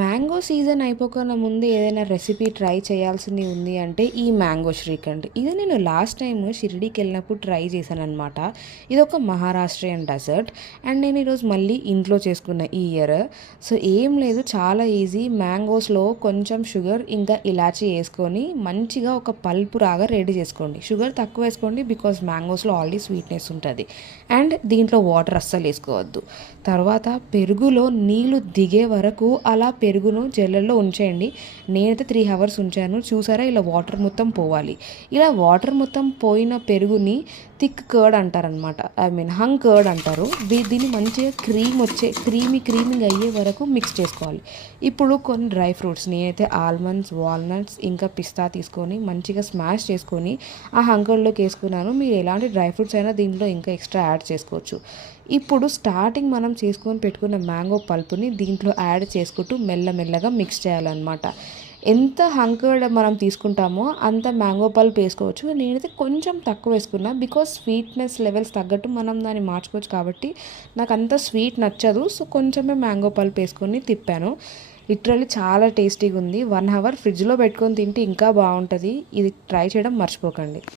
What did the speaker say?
Mango season అయిపోకన్నా ముందు ఏదైనా recipe try చేయాల్సింది ఉంది అంటే ఈ మ్యాంగో శ్రీఖండ్. ఇది నేను లాస్ట్ టైమ్ షిరిడీకి వెళ్ళినప్పుడు ట్రై చేశాననమాట. ఇది ఒక మహారాష్ట్రియన్ డెజర్ట్ అండ్ నేను ఈరోజు మళ్ళీ ఇంట్లో చేసుకున్న ఈ ఇయర్. సో ఏం లేదు, చాలా ఈజీ. మ్యాంగోస్లో కొంచెం షుగర్ ఇంకా ఇలాచీ వేసుకొని మంచిగా ఒక పల్పు రాగా రెడీ చేసుకోండి. షుగర్ తక్కువ వేసుకోండి బికాజ్ మ్యాంగోస్లో ఆల్రెడీ స్వీట్నెస్ ఉంటుంది. అండ్ దీంట్లో వాటర్ అస్సలు వేసుకోవద్దు. తర్వాత పెరుగులో నీళ్ళు దిగే వరకు అలా పెరుగును జల్లెల్లో ఉంచేయండి. నేనైతే 3 hours ఉంచాను. చూసారా, ఇలా వాటర్ మొత్తం పోవాలి. ఇలా వాటర్ మొత్తం పోయిన పెరుగుని థిక్ కర్డ్ అంటారనమాట. హంగ్ కర్డ్ అంటారు. దీన్ని మంచిగా క్రీమింగ్ అయ్యే వరకు మిక్స్ చేసుకోవాలి. ఇప్పుడు కొన్ని డ్రై ఫ్రూట్స్, నేనైతే ఆల్మండ్స్, వాల్నట్స్ ఇంకా పిస్తా తీసుకొని మంచిగా స్మాష్ చేసుకొని ఆ హంగ్ కర్డ్లోకి వేసుకున్నాను. మీరు ఎలాంటి డ్రై ఫ్రూట్స్ అయినా దీంట్లో ఇంకా ఎక్స్ట్రా యాడ్ చేసుకోవచ్చు. ఇప్పుడు స్టార్టింగ్ మనం చేసుకొని పెట్టుకున్న మ్యాంగో పల్పుని దీంట్లో యాడ్ చేసుకుంటూ మెల్లమెల్లగా మిక్స్ చేయాలన్నమాట. ఎంత హంకర్డ్ మనం తీసుకుంటామో అంత మ్యాంగో పల్ప్ వేసుకోవచ్చు. నేనైతే కొంచెం తక్కువ వేసుకున్నా బికాస్ స్వీట్నెస్ లెవెల్స్ తగ్గట్టు మనం దాన్ని మార్చుకోవచ్చు. కాబట్టి నాకు అంత స్వీట్ నచ్చదు. సో కొంచెమే మ్యాంగో పల్ప్ వేసుకొని తిప్పాను. లిటరల్లీ చాలా టేస్టీగా ఉంది. 1 hour ఫ్రిడ్జ్లో పెట్టుకొని తింటే ఇంకా బాగుంటుంది. ఇది ట్రై చేయడం మర్చిపోకండి.